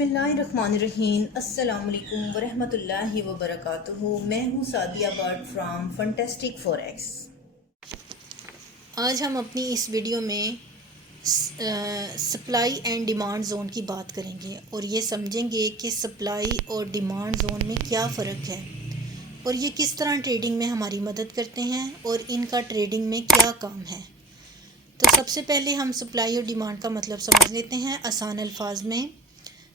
बिस्मिल्लाहिर्रहमानिर्रहीम अस्सलाम वालेकुम वरहमतुल्लाहि वबरकातुहू। मैं हूँ Sadia but from fantastic forex. आज हम अपनी इस वीडियो में सप्लाई एंड डिमांड ज़ोन की बात करेंगे और ये समझेंगे कि सप्लाई और डिमांड ज़ोन में क्या फ़र्क है और ये किस तरह ट्रेडिंग में हमारी मदद करते हैं और इनका ट्रेडिंग में क्या काम है। तो सबसे पहले हम सप्लाई और डिमांड का मतलब समझ लेते हैं आसान अल्फाज में।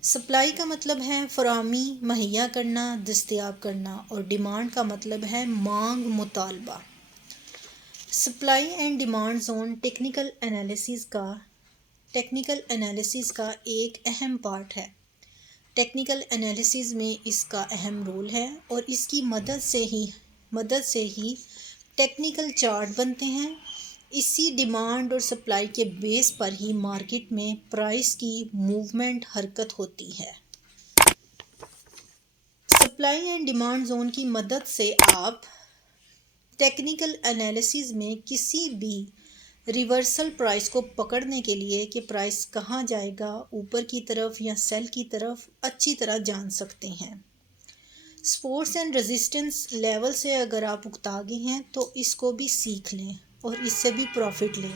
सप्लाई का मतलब है फराहमी मुहैया करना, दस्तयाब करना, और डिमांड का मतलब है मांग, मुतालबा। Supply and demand zone technical analysis का एक अहम पार्ट है। टेक्निकल एनालिसिस में इसका अहम रोल है और इसकी मदद से ही टेक्निकल चार्ट बनते हैं। इसी डिमांड और सप्लाई के बेस पर ही मार्केट में प्राइस की मूवमेंट हरकत होती है। सप्लाई एंड डिमांड जोन की मदद से आप टेक्निकल एनालिसिस में किसी भी रिवर्सल प्राइस को पकड़ने के लिए कि प्राइस कहाँ जाएगा, ऊपर की तरफ या सेल की तरफ, अच्छी तरह जान सकते हैं। सपोर्ट्स एंड रेजिस्टेंस लेवल से अगर आप उकता गए हैं तो इसको भी सीख लें और इससे भी प्रॉफिट लें।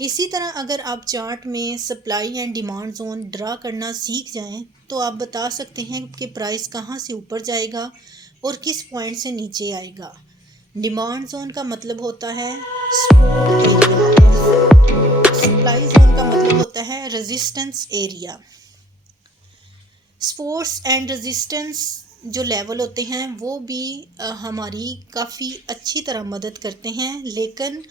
इसी तरह अगर आप चार्ट में supply and demand zone draw करना सीख जाएं तो आप बता सकते हैं कि प्राइस कहां से ऊपर जाएगा और किस पॉइंट से नीचे आएगा। डिमांड जोन का मतलब होता है सपोर्ट एरिया, सप्लाई जोन का मतलब होता है resistance area. Supports and resistance जो लेवल होते हैं वो भी हमारी काफ़ी अच्छी तरह मदद करते हैं, लेकिन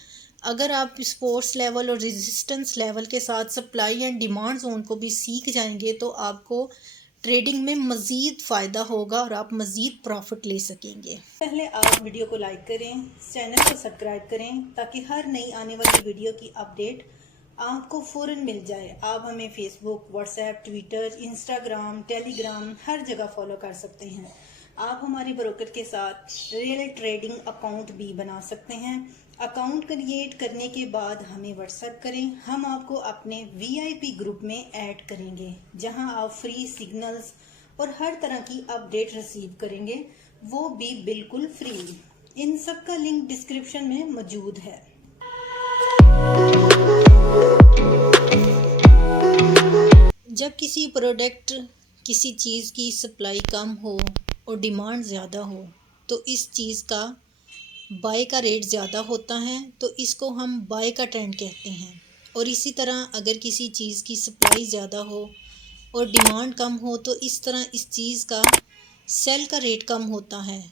अगर आप सपोर्ट्स लेवल और रेजिस्टेंस लेवल के साथ सप्लाई एंड डिमांड जोन को भी सीख जाएंगे तो आपको ट्रेडिंग में मज़ीद फ़ायदा होगा और आप मज़ीद प्रॉफिट ले सकेंगे। पहले आप वीडियो को लाइक करें, चैनल को सब्सक्राइब करें ताकि हर नई आने वाली वीडियो की अपडेट आपको फ़ौरन मिल जाए। आप हमें Facebook, WhatsApp, Twitter, Instagram, Telegram हर जगह फॉलो कर सकते हैं। आप हमारे ब्रोकर के साथ रियल ट्रेडिंग अकाउंट भी बना सकते हैं। अकाउंट क्रिएट करने के बाद हमें व्हाट्सएप करें, हम आपको अपने वीआईपी ग्रुप में ऐड करेंगे जहां आप फ्री सिग्नल्स और हर तरह की अपडेट रिसीव करेंगे, वो भी बिल्कुल फ्री। इन सब का लिंक डिस्क्रिप्शन में मौजूद है। जब किसी प्रोडक्ट, किसी चीज़ की सप्लाई कम हो और डिमांड ज़्यादा हो तो इस चीज़ का बाय का रेट ज़्यादा होता है, तो इसको हम बाय का ट्रेंड कहते हैं। और इसी तरह अगर किसी चीज़ की सप्लाई ज़्यादा हो और डिमांड कम हो तो इस तरह इस चीज़ का सेल का रेट कम होता है,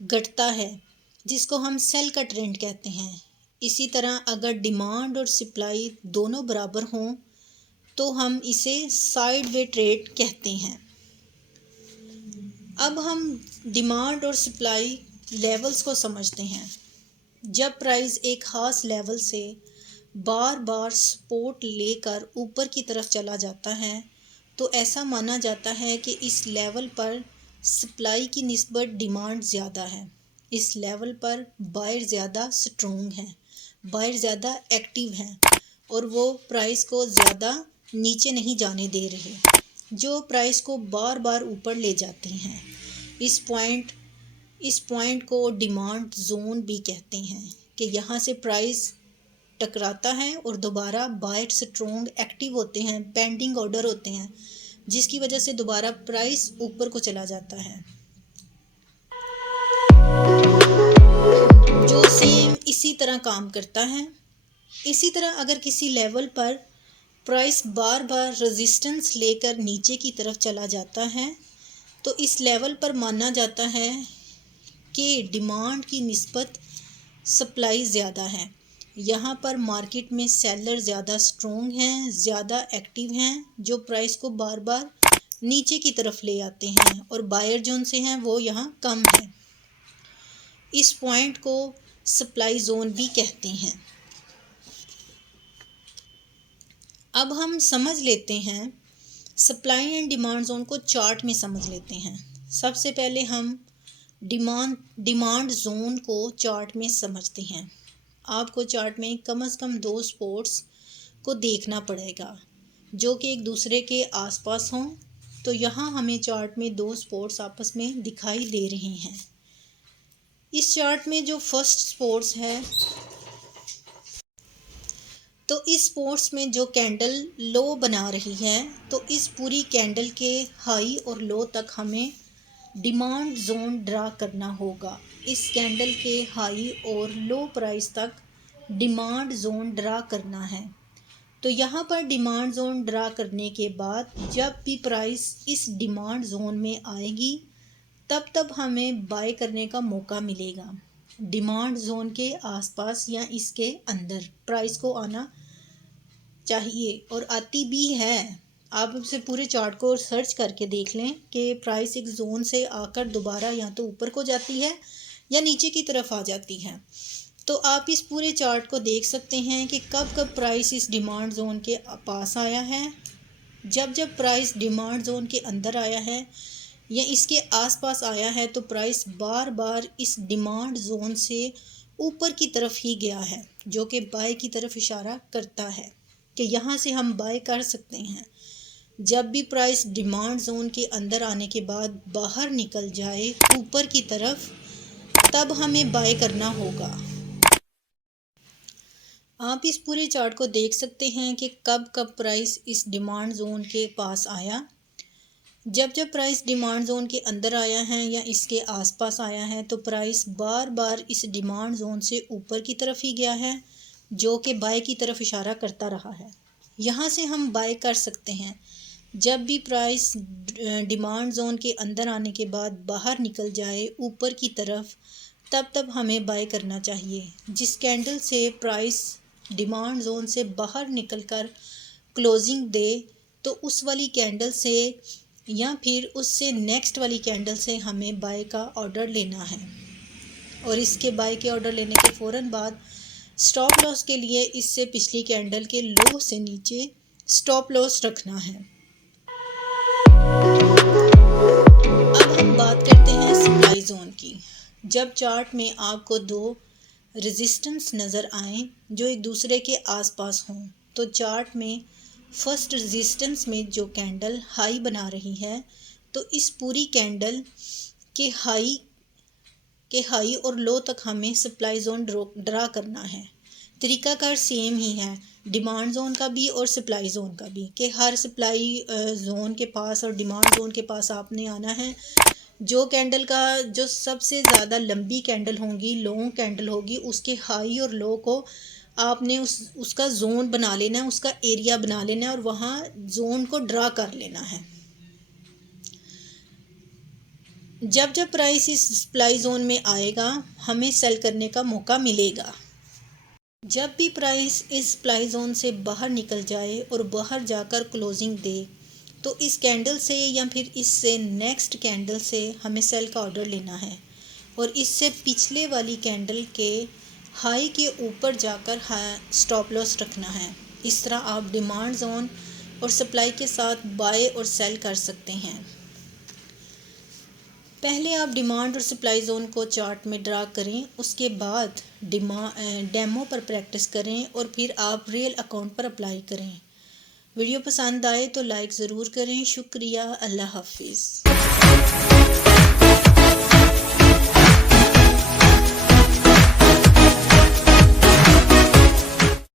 घटता है, जिसको हम सेल का ट्रेंड कहते हैं। इसी तरह अगर डिमांड और सप्लाई दोनों बराबर हों तो हम इसे साइड वे ट्रेड कहते हैं। अब हम डिमांड और सप्लाई लेवल्स को समझते हैं। जब प्राइस एक खास लेवल से बार बार सपोर्ट लेकर ऊपर की तरफ चला जाता है तो ऐसा माना जाता है कि इस लेवल पर सप्लाई की निस्बत डिमांड ज़्यादा है। इस लेवल पर बायर ज़्यादा स्ट्रोंग हैं, बायर ज़्यादा एक्टिव हैं और वो प्राइस को ज़्यादा नीचे नहीं जाने दे रहे, जो प्राइस को बार बार ऊपर ले जाते हैं। इस पॉइंट को डिमांड जोन भी कहते हैं कि यहाँ से प्राइस टकराता है और दोबारा बायर स्ट्रोंग एक्टिव होते हैं, पेंडिंग ऑर्डर होते हैं, जिसकी वजह से दोबारा प्राइस ऊपर को चला जाता है। जो सेम इसी तरह काम करता है। इसी तरह अगर किसी लेवल पर प्राइस बार बार रेजिस्टेंस लेकर नीचे की तरफ चला जाता है तो इस लेवल पर माना जाता है कि डिमांड की निस्बत सप्लाई ज़्यादा है। यहाँ पर मार्केट में सेलर ज़्यादा स्ट्रोंग हैं, ज़्यादा एक्टिव हैं, जो प्राइस को बार बार नीचे की तरफ ले आते हैं और बायर जोन से हैं वो यहाँ कम है। इस पॉइंट को सप्लाई जोन भी कहते हैं। अब हम समझ लेते हैं सप्लाई एंड डिमांड जोन को चार्ट में समझ लेते हैं। सबसे पहले हम डिमांड जोन को चार्ट में समझते हैं। आपको चार्ट में कम से कम 2 स्पॉट्स को देखना पड़ेगा। जो कि एक दूसरे के आसपास हों। तो यहाँ हमें चार्ट में दो सपोर्ट्स आपस में दिखाई दे रहे हैं। इस चार्ट में जो फर्स्ट सपोर्ट्स है, तो इस सपोर्ट्स में जो कैंडल लो बना रही है, तो इस पूरी कैंडल के हाई और लो तक हमें डिमांड जोन ड्रा करना होगा। इस कैंडल के हाई और लो प्राइस तक डिमांड जोन ड्रा करना है। तो यहाँ पर डिमांड जोन ड्रा करने के बाद जब भी प्राइस इस डिमांड जोन में आएगी तब हमें बाय करने का मौका मिलेगा। डिमांड जोन के आसपास या इसके अंदर प्राइस को आना चाहिए और आती भी है। आप उसे पूरे चार्ट को सर्च करके देख लें कि प्राइस एक जोन से आकर दोबारा या तो ऊपर को जाती है या नीचे की तरफ आ जाती है। तो आप इस पूरे चार्ट को देख सकते हैं कि कब कब प्राइस इस डिमांड जोन के पास आया है। जब जब प्राइस डिमांड जोन के अंदर आया है या इसके आसपास आया है तो प्राइस बार बार इस डिमांड जोन से ऊपर की तरफ ही गया है, जो कि बाय की तरफ इशारा करता है कि यहाँ से हम बाय कर सकते हैं। जब भी प्राइस डिमांड जोन के अंदर आने के बाद बाहर निकल जाए ऊपर की तरफ, तब हमें बाय करना होगा। आप इस पूरे चार्ट को देख सकते हैं कि कब कब प्राइस इस डिमांड जोन के पास आया। जब जब प्राइस डिमांड जोन के अंदर आया है या इसके आसपास आया है तो प्राइस बार बार इस डिमांड जोन से ऊपर की तरफ ही गया है, जो कि बाय की तरफ इशारा करता रहा है। यहाँ से हम बाय कर सकते हैं। जब भी प्राइस डिमांड जोन के अंदर आने के बाद बाहर निकल जाए ऊपर की तरफ, तब हमें बाय करना चाहिए। जिस कैंडल से प्राइस डिमांड जोन से बाहर निकलकर क्लोजिंग दे, तो उस वाली कैंडल से या फिर उससे नेक्स्ट वाली कैंडल से हमें बाय का ऑर्डर लेना है। और इसके बाय के ऑर्डर लेने के फ़ौरन बाद स्टॉप लॉस के लिए इससे पिछली कैंडल के लो से नीचे स्टॉप लॉस रखना है। अब हम बात करते हैं सप्लाई जोन की। जब चार्ट में आपको दो रेजिस्टेंस नज़र आएँ जो एक दूसरे के आसपास हों, तो चार्ट में फर्स्ट रेजिस्टेंस में जो कैंडल हाई बना रही है, तो इस पूरी कैंडल के हाई और लो तक हमें सप्लाई जोन ड्रा करना है। तरीकाकार सेम ही है डिमांड जोन का भी और सप्लाई जोन का भी, कि हर सप्लाई जोन के पास और डिमांड जोन के पास आपने आना है। जो कैंडल का जो सबसे ज़्यादा लंबी कैंडल होगी, लॉन्ग कैंडल होगी, उसके हाई और लो को आपने उसका जोन बना लेना है, उसका एरिया बना लेना है और वहाँ जोन को ड्रा कर लेना है। जब जब प्राइस इस सप्लाई जोन में आएगा हमें सेल करने का मौका मिलेगा। जब भी प्राइस इस सप्लाई जोन से बाहर निकल जाए और बाहर जाकर क्लोजिंग दे, तो इस कैंडल से या फिर इससे नेक्स्ट कैंडल से हमें सेल का ऑर्डर लेना है और इससे पिछले वाली कैंडल के हाई के ऊपर जाकर स्टॉप लॉस रखना है। इस तरह आप डिमांड जोन और सप्लाई के साथ बाय और सेल कर सकते हैं। पहले आप डिमांड और सप्लाई जोन को चार्ट में ड्रा करें, उसके बाद डेमो पर प्रैक्टिस करें और फिर आप रियल अकाउंट पर अप्लाई करें। वीडियो पसंद आए तो लाइक ज़रूर करें। शुक्रिया। अल्लाह हाफिज़।